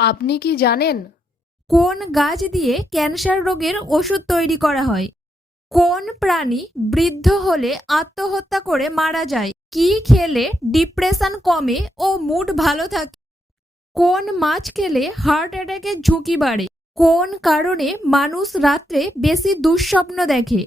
আপনি কি জানেন? কোন গাছ দিয়ে ক্যান্সার রোগের ওষুধ তৈরি করা হয়? কোন প্রাণী বৃদ্ধ হলে আত্মহত্যা করে মারা যায়? কি খেলে ডিপ্রেশন কমে ও মুড ভালো থাকে? কোন মাছ খেলে হার্ট অ্যাটাকের ঝুঁকি বাড়ে? কোন কারণে মানুষ রাত্রে বেশি দুঃস্বপ্ন দেখে?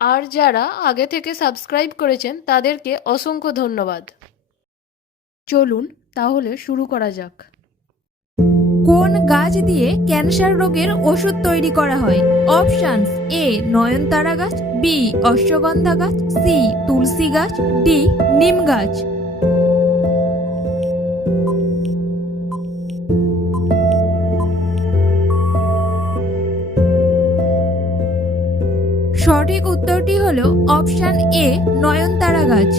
আর যারা আগে থেকে সাবস্ক্রাইব করেছেন, তাদেরকে অসংখ্য ধন্যবাদ। চলুন তাহলে শুরু করা যাক। কোন গাছ দিয়ে ক্যান্সার রোগের ওষুধ তৈরি করা হয়? অপশানস এ, নয়নতারা গাছ, বি, অশ্বগন্ধা গাছ, সি, তুলসী গাছ, ডি, নিম গাছ। সঠিক উত্তরটি হল অপশান এ, নয়নতারা গাছ।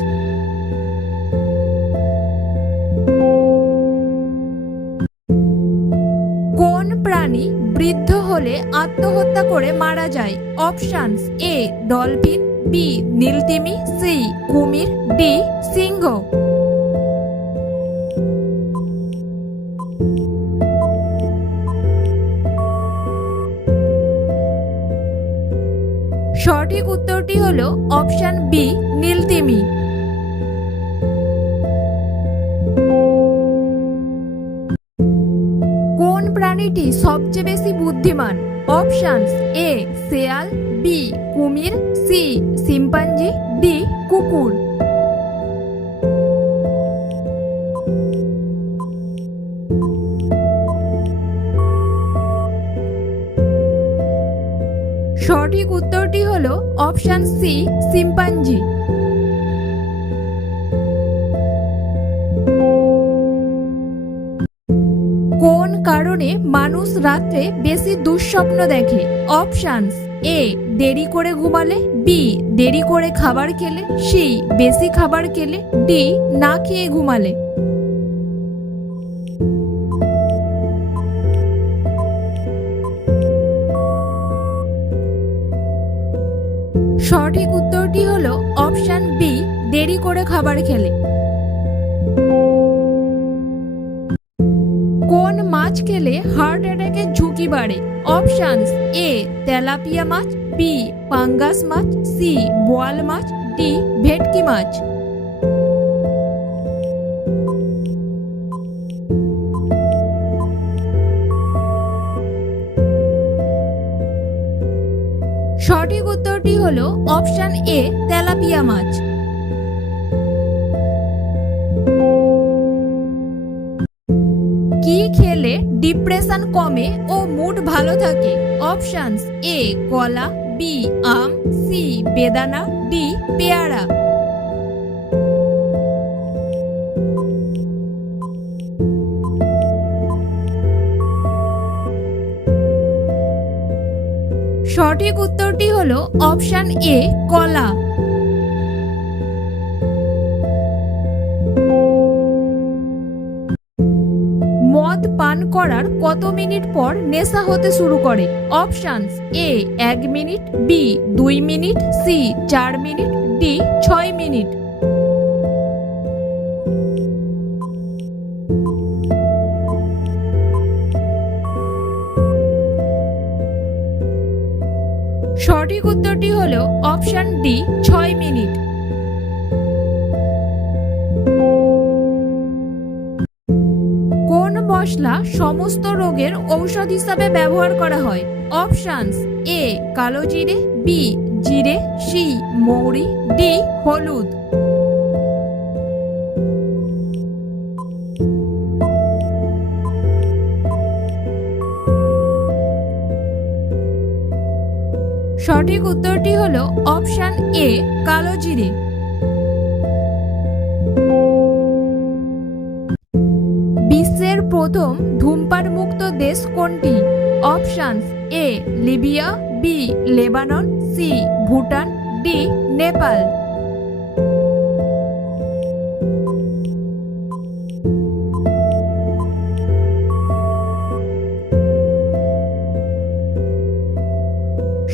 কোন প্রাণী বৃদ্ধ হলে আত্মহত্যা করে মারা যায়? অপশান এ, ডলফিন, বি, নীলতিমি, সি, কুমির, ডি, সিংহ। সঠিক উত্তরটি হল অপশান বি, নীলতিমি। কোন প্রাণীটি সবচেয়ে বেশি বুদ্ধিমান? অপশানস এ, শেয়াল, বি, কুমির, সি, শিম্পাঞ্জি, ডি, কুকুর। সঠিক উত্তরটি হল অপশান সি শিম্পাঞ্জি কোন কারণে মানুষ রাত্রে বেশি দুঃস্বপ্ন দেখে? অপশানস, এ, দেরি করে ঘুমালে, বি, দেরি করে খাবার খেলে, সি, বেশি খাবার খেলে, ডি, না খেয়ে ঘুমালে। সঠিক উত্তরটি হল অপশান বি, দেরি করে খাবার খেলে। কোন মাছ খেলে হার্ট অ্যাটাকের ঝুঁকি বাড়ে? অপশানস এ, তেলাপিয়া মাছ, বি, পাঙ্গাস মাছ, সি, বোয়াল মাছ, ডি, ভেটকি মাছ। সঠিক উত্তরটি হল অপশান এ, তেলাপিয়া মাছ। কি খেলে ডিপ্রেশন কমে ও মুড ভালো থাকে? অপশানস এ কলা বি, আম, সি, বেদানা, ডি, পেয়ারা। সঠিক উত্তরটি হলো অপশান এ, কলা। মদ পান করার কত মিনিট পর নেশা হতে শুরু করে? অপশানস এ, এক মিনিট, বি, দুই মিনিট, সি, চার মিনিট, ডি, ছয় মিনিট। সঠিক উত্তরটি হল অপশান ডি, ছয় মিনিট। কোন মশলা সমস্ত রোগের ঔষধ হিসাবে ব্যবহার করা হয়? অপশানস এ, কালো জিরে, বি, জিরে, সি, মৌরি, ডি, হলুদ। সঠিক উত্তরটি হল অপশান এ, কালো জিরে। বিশ্বের প্রথম ধূমপান মুক্ত দেশ কোনটি? Options A, Libya, B, Lebanon, C, Bhutan, D, Nepal.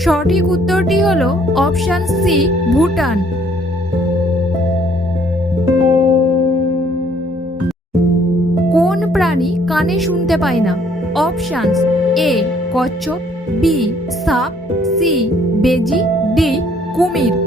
সঠিক উত্তরটি হল অপশান সি, ভুটান। কোন প্রাণী কানে শুনতে পায় না? অপশানস এ, কচ্ছপ, বি, সাপ, সি, বেজি, ডি, কুমির।